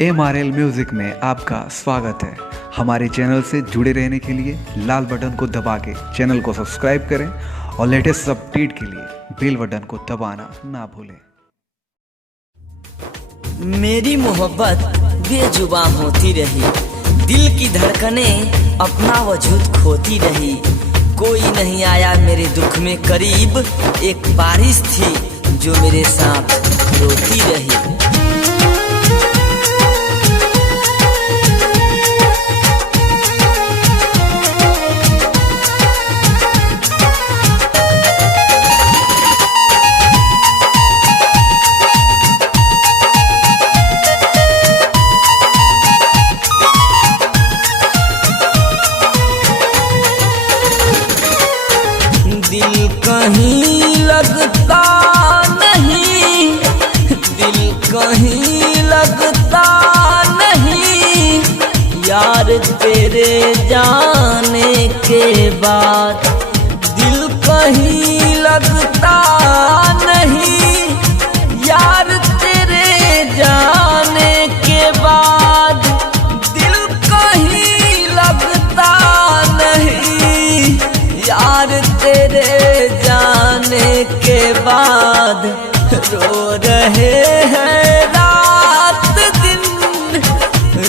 MRL music में आपका स्वागत है। हमारे चैनल से जुड़े रहने के लिए लाल बटन को दबा के चैनल को सब्सक्राइब करें और लेटेस्ट अपडेट के लिए बेल बटन को दबाना ना भूलें। मेरी मोहब्बत बेजुबान होती रही, दिल की धड़कनें अपना वजूद खोती रही। कोई नहीं आया मेरे दुख में करीब, एक बारिश थी जो मेरे साथ रोती रही। दिल कहीं लगता नहीं, दिल कहीं लगता नहीं, यार तेरे जाने के बाद। दिल कहीं लगता नहीं, यार तेरे जाने के बाद। दिल कहीं लगता नहीं, यार तेरे जाने के बाद। रो रहे हैं रात दिन,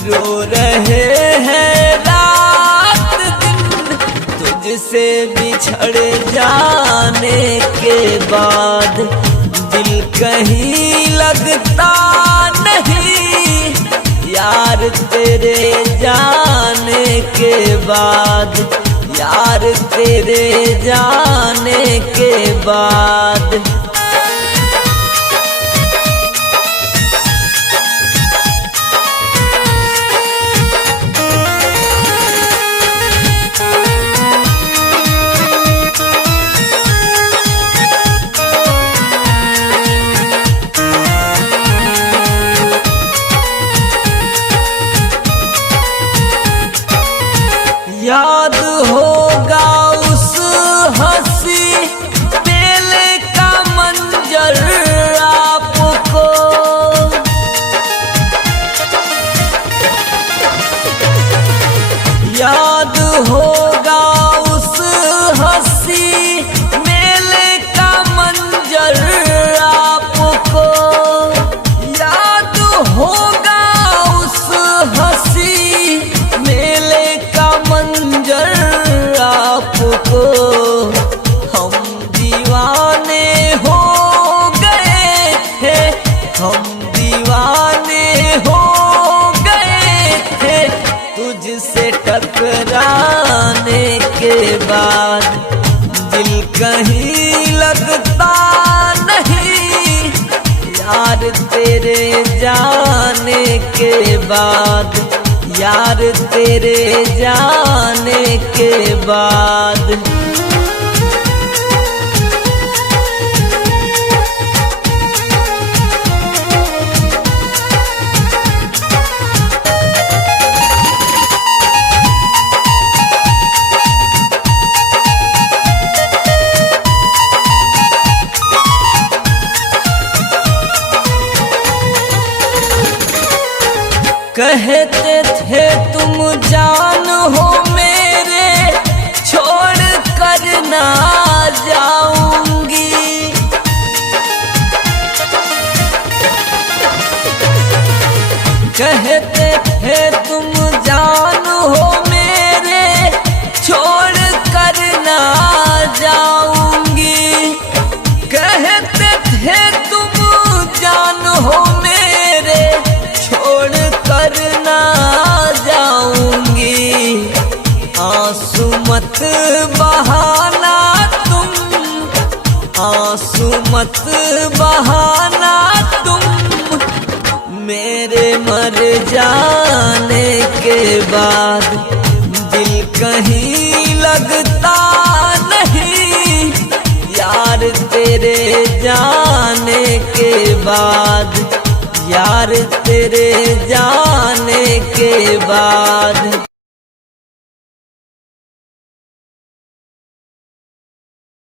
रो रहे हैं रात दिन, तुझसे बिछड़ जाने के बाद। दिल कहीं लगता नहीं, यार तेरे जाने के बाद, यार तेरे जाने के बाद। याद होगा उस हंसी मेले का मंजर आपको, याद होगा उस हंसी मेले का मंजर आपको, याद होगा उस हंसी मेले का मंजर आपको। हम दीवाने हो गए थे, हम दीवाने हो गए थे, तुझसे टकराने के बाद। दिल कहीं लगता नहीं, यार तेरे जाने के बाद, यार तेरे जाने के बाद। कहते थे तुम जान हो मेरे, छोड़ कर ना जाऊंगी। कहते थे तुम जान हो मेरे, छोड़ कर ना जाऊंगी। कहते थे तुम जान हो मेरे, छोड़ करना जाऊंगी। आंसू मत बहाना तुम, आंसू मत बहाना तुम, मेरे मर जाने के बाद। दिल कहीं लगता नहीं, यार तेरे जाने के बाद, यार तेरे जाने के बाद।